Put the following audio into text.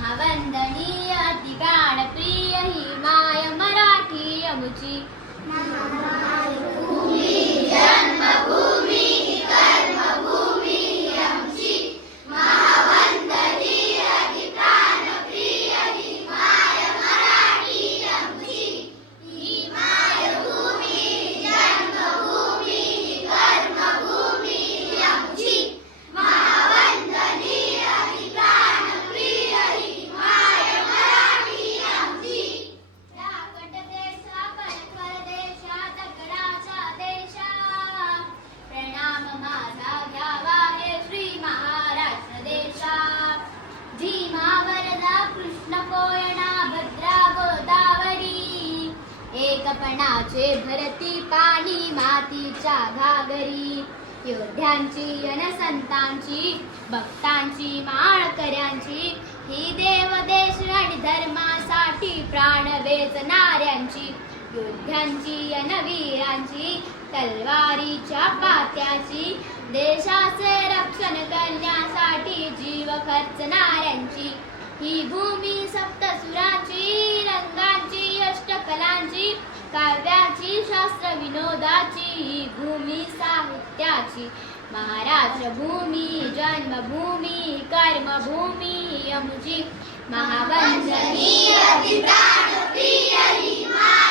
महावंदनीय अति प्राणप्रिय ही माय मराठी अमुची महामातृभूमी जन्मभूमी कर्मभूमी आमची महावंदनीय अति प्राणप्रिय ही माय मराठी आमची ही मायभूमी जन्मभूमी कर्मभूमी आमची महावंदनीय अति प्राणप्रिय ही माय मराठी आमची राकट देशा परस्पर देशा दगडाचा देशा प्रणाम माझा घ्यावा हे श्री महाराष्ट्र देशा भीमा वरदा कृष्ण कोयना भद्रा गोदावरी एकपणाचे भरती पाणी मातीच्या घागरी योद्ध्यांची अनसंतांची भक्तांची माळकऱ्यांची ही देव देश आणि धर्मासाठी प्राण वेचणाऱ्यांची योद्ध्यांची अनवीरांची तलवारीच्या पात्याची देशाचे रक्षण करण्यासाठी जीव खर्चणाऱ्यांची ही भूमी सप्तसुरांची रंगांची अष्टकलांची काव्याची शास्त्र विनोदाची ही भूमी साहित्याची महाराष्ट्र भूमी जन्मभूमी कर्मभूमी आमची महावंदनीय अति प्राणप्रिय ही माय